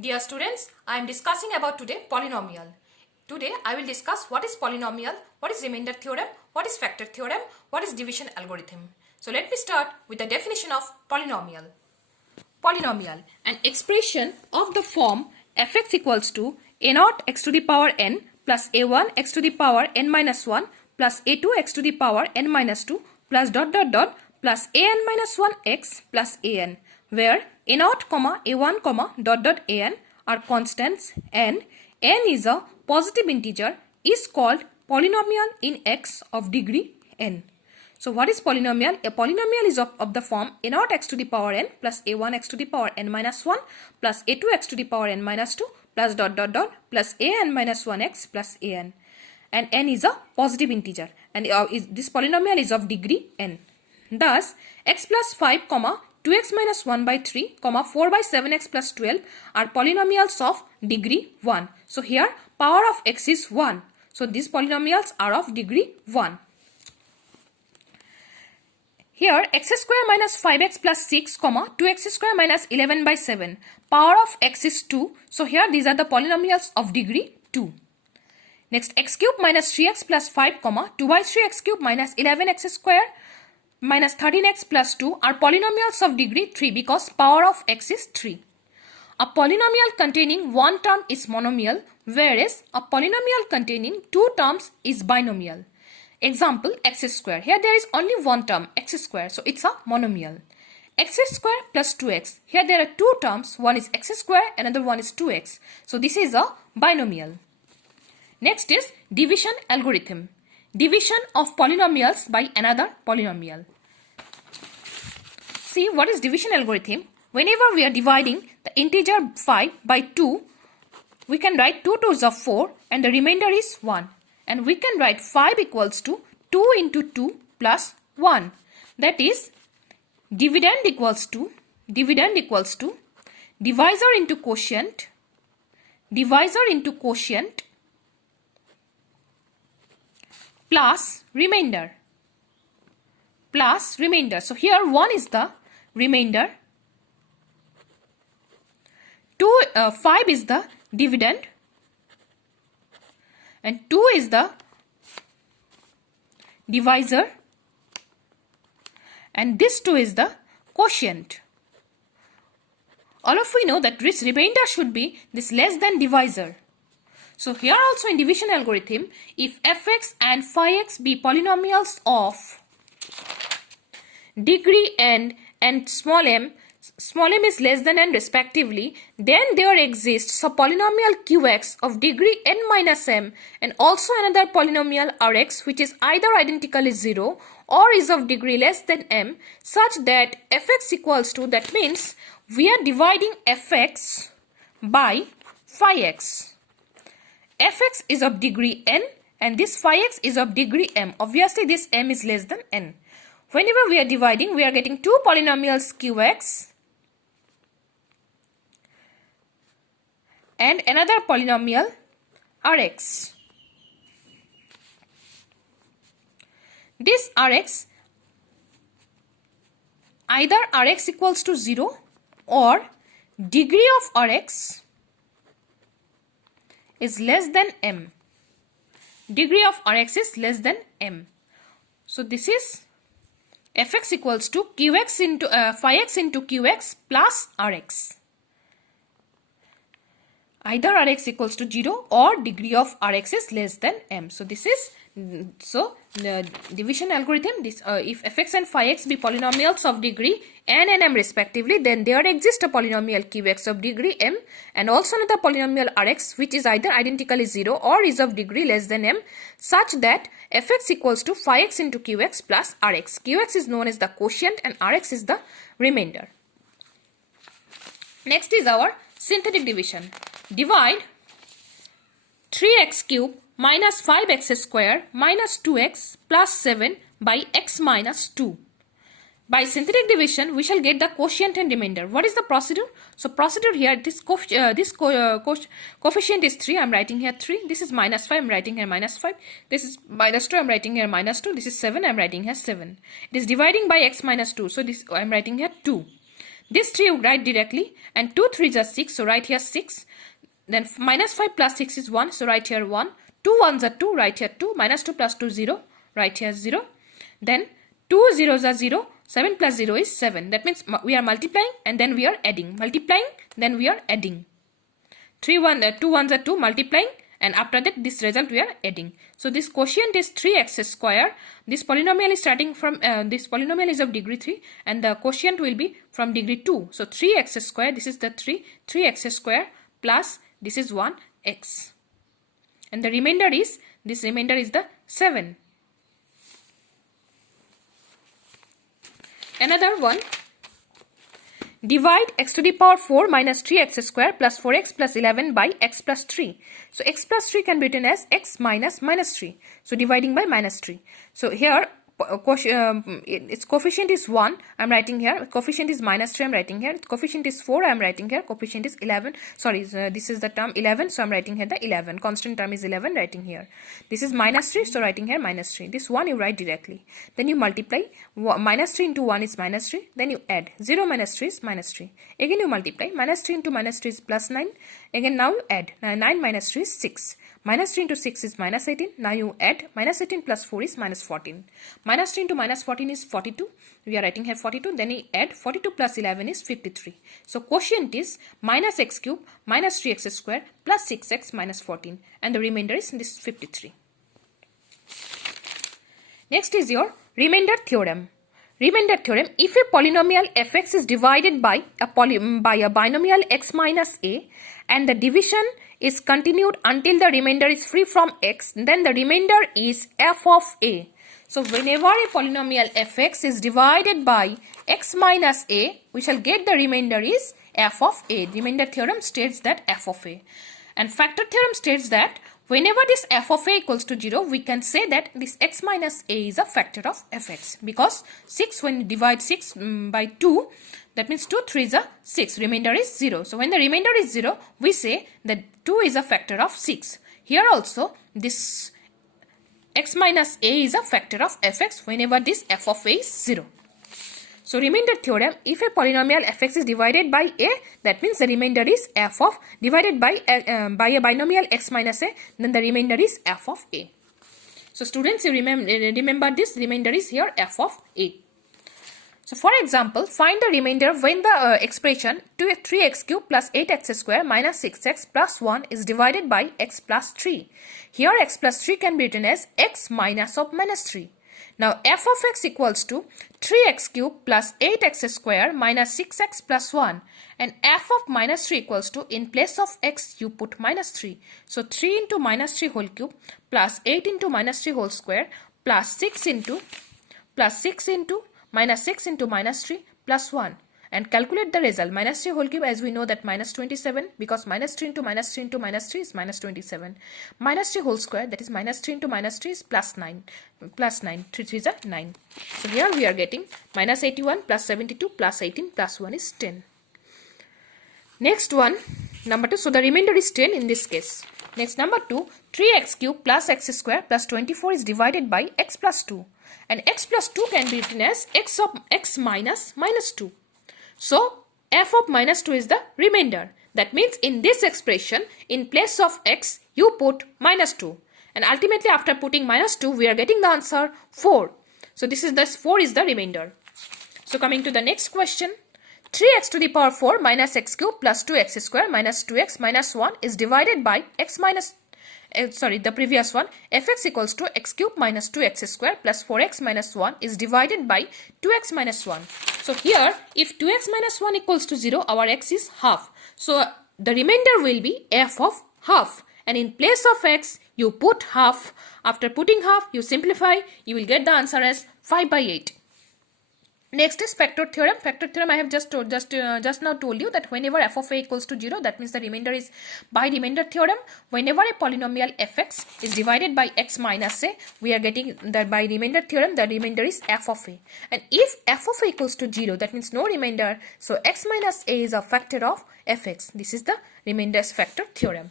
Dear students, I am discussing about today polynomial. Today I will discuss what is polynomial, what is remainder theorem, what is factor theorem, what is division algorithm. So let me start with the definition of polynomial. Polynomial, an expression of the form fx equals to a0 x to the power n plus a1 x to the power n minus 1 plus a2 x to the power n minus 2 plus plus an minus 1 x plus an, where a0, a1, an are constants and n is a positive integer, is called polynomial in x of degree n. So what is polynomial? A polynomial is of the form a0 x to the power n plus a1 x to the power n minus 1 plus a2 x to the power n minus 2 plus plus an minus 1 x plus an. And n is a positive integer, and this polynomial is of degree n. Thus, x plus 5, 2x minus 1 by 3, 4 by 7x plus 12 are polynomials of degree 1. So here power of x is 1. So these polynomials are of degree 1. Here x square minus 5x plus 6, 2x square minus 11 by 7. Power of x is 2. So here these are the polynomials of degree 2. Next, x cube minus 3x plus 5, 2 by 3x cube minus 11x square minus 13x plus 2 are polynomials of degree 3 because power of x is 3. A polynomial containing one term is monomial, whereas a polynomial containing two terms is binomial. Example, x square. Here there is only one term, x square, so it's a monomial. X square plus 2x. Here there are two terms, one is x square, another one is 2x. So this is a binomial. Next is division algorithm. Division of polynomials by another polynomial. See, what is division algorithm? Whenever we are dividing the integer 5 by 2, we can write 2 2s of 4 and the remainder is 1. And we can write 5 equals to 2 into 2 plus 1. That is, dividend equals to divisor into quotient plus remainder. So here 1 is the remainder, 5 is the dividend, and 2 is the divisor, and this 2 is the quotient. All of we know that this remainder should be this less than divisor. So here also in division algorithm, if fx and phi x be polynomials of degree n and small m is less than n respectively, then there exists a polynomial qx of degree n minus m and also another polynomial rx which is either identically 0 or is of degree less than m, such that fx equals to, that means we are dividing fx by phi x. Fx is of degree n and this phi x is of degree m. Obviously this m is less than n. Whenever we are dividing, we are getting two polynomials qx and another polynomial rx. This rx, either rx equals to 0 or degree of rx is less than m. Degree of rx is less than m. So this is fx equals to qx into phi x into qx plus rx. Either rx equals to 0 or degree of rx is less than m. So this is the division algorithm. This if fx and phi x be polynomials of degree n and m respectively, then there exists a polynomial qx of degree m and also another polynomial rx which is either identically 0 or is of degree less than m, such that fx equals to phi x into qx plus rx. Qx is known as the quotient and rx is the remainder. Next is our synthetic division. Divide 3x cube minus 5x square minus 2x plus 7 by x minus 2. By synthetic division, we shall get the quotient and remainder. What is the procedure? So procedure here, this coefficient is 3. I am writing here 3. This is minus 5. I am writing here minus 5. This is minus 2. I am writing here minus 2. This is 7. I am writing here 7. It is dividing by x minus 2. So this I am writing here 2. This 3 you write directly, and 2 3s are 6, so write here 6. Then minus 5 plus 6 is 1, so write here 1. 2 1s are 2, write here 2. Minus 2 plus 2 0, write here 0. Then 2 zeros are 0, 7 plus 0 is 7. That means we are multiplying and then we are adding. Multiplying, then we are adding. 2 1s are 2, multiplying, and after that this result we are adding. So this quotient is 3x square. This polynomial is starting from, this polynomial is of degree 3 and the quotient will be from degree 2. So 3x square, this is the 3x square plus this is 1x. And the remainder is, this remainder is the 7. Another one. Divide x to the power 4 minus 3x square plus 4x plus 11 by x plus 3. So x plus 3 can be written as x minus minus 3. So dividing by minus 3. So here its coefficient is 1, I am writing here. Coefficient is minus 3, I am writing here. Coefficient is 4, I am writing here. Coefficient is 11. Sorry, this is the term 11, so I am writing here the 11. Constant term is 11, writing here. This is minus 3, so writing here minus 3. This 1 you write directly. Then you multiply. Minus 3 into 1 is minus 3. Then you add. 0 minus 3 is minus 3. Again you multiply. Minus 3 into minus 3 is plus 9. Again now you add. 9 minus 3 is 6. Minus 3 into 6 is minus 18. Now you add. Minus 18 plus 4 is minus 14. Minus 3 into minus 14 is 42. We are writing here 42. Then you add. 42 plus 11 is 53. So quotient is minus x cube minus 3x square plus 6x minus 14. And the remainder is this 53. Next is your remainder theorem. Remainder theorem. If a polynomial fx is divided by a binomial x minus a and the division is continued until the remainder is free from x, then the remainder is f of a. So whenever a polynomial fx is divided by x minus a, we shall get the remainder is f of a. Remainder theorem states that f of a. And factor theorem states that whenever this f of a equals to 0, we can say that this x minus a is a factor of fx. Because 6, when you divide 6 by 2, that means 2 3s are 6. Remainder is 0. So when the remainder is 0, we say that 2 is a factor of 6. Here also, this x minus a is a factor of fx whenever this f of a is 0. So remainder theorem, if a polynomial fx is divided by a, that means the remainder is f of, divided by a binomial x minus a, then the remainder is f of a. So students, you remember this remainder is here f of a. So for example, find the remainder when the expression 3x cube plus 8x square minus 6x plus 1 is divided by x plus 3. Here x plus 3 can be written as x minus of minus 3. Now f of x equals to 3x cube plus 8x square minus 6x plus 1, and f of minus 3 equals to, in place of x you put minus 3. So 3 into minus 3 whole cube plus 8 into minus 3 whole square plus 6 into minus 6 into minus 3 plus 1, and calculate the result. Minus 3 whole cube, as we know that minus 27, because minus 3 into minus 3 into minus 3 is minus 27. Minus 3 whole square, that is minus 3 into minus 3 is plus 9. Plus 9. 3 3s are 9. So here we are getting minus 81 plus 72 plus 18 plus 1 is 10. Next one, number 2. So the remainder is 10 in this case. Next, number 2. 3x cube plus x square plus 24 is divided by x plus 2. And x plus 2 can be written as x of x minus minus 2. So f of minus 2 is the remainder. That means in this expression, in place of x, you put minus 2. And ultimately after putting minus 2, we are getting the answer 4. So this 4 is the remainder. So coming to the next question. 3x to the power 4 minus x cube plus 2x square minus 2x minus 1 is divided by x minus, the previous one, fx equals to x cube minus 2x square plus 4x minus 1 is divided by 2x minus 1. So here, if 2x minus 1 equals to 0, our x is half. So the remainder will be f of half. And in place of x, you put half. After putting half, you simplify, you will get the answer as 5 by 8. Next is factor theorem. Factor theorem I have just now told you that whenever f of a equals to 0, that means the remainder is by remainder theorem. Whenever a polynomial fx is divided by x minus a, we are getting that by remainder theorem, the remainder is f of a. And if f of a equals to 0, that means no remainder. So x minus a is a factor of fx. This is the remainder's factor theorem.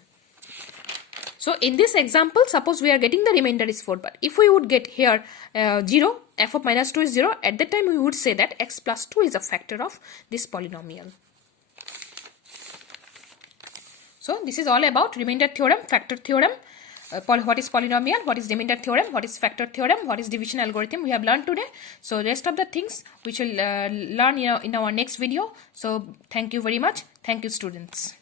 So in this example, suppose we are getting the remainder is 4, but if we would get here 0, f of minus 2 is 0, at that time we would say that x plus 2 is a factor of this polynomial. So this is all about remainder theorem, factor theorem, what is polynomial, what is remainder theorem, what is factor theorem, what is division algorithm we have learned today. So rest of the things we shall learn in our next video. So thank you very much. Thank you, students.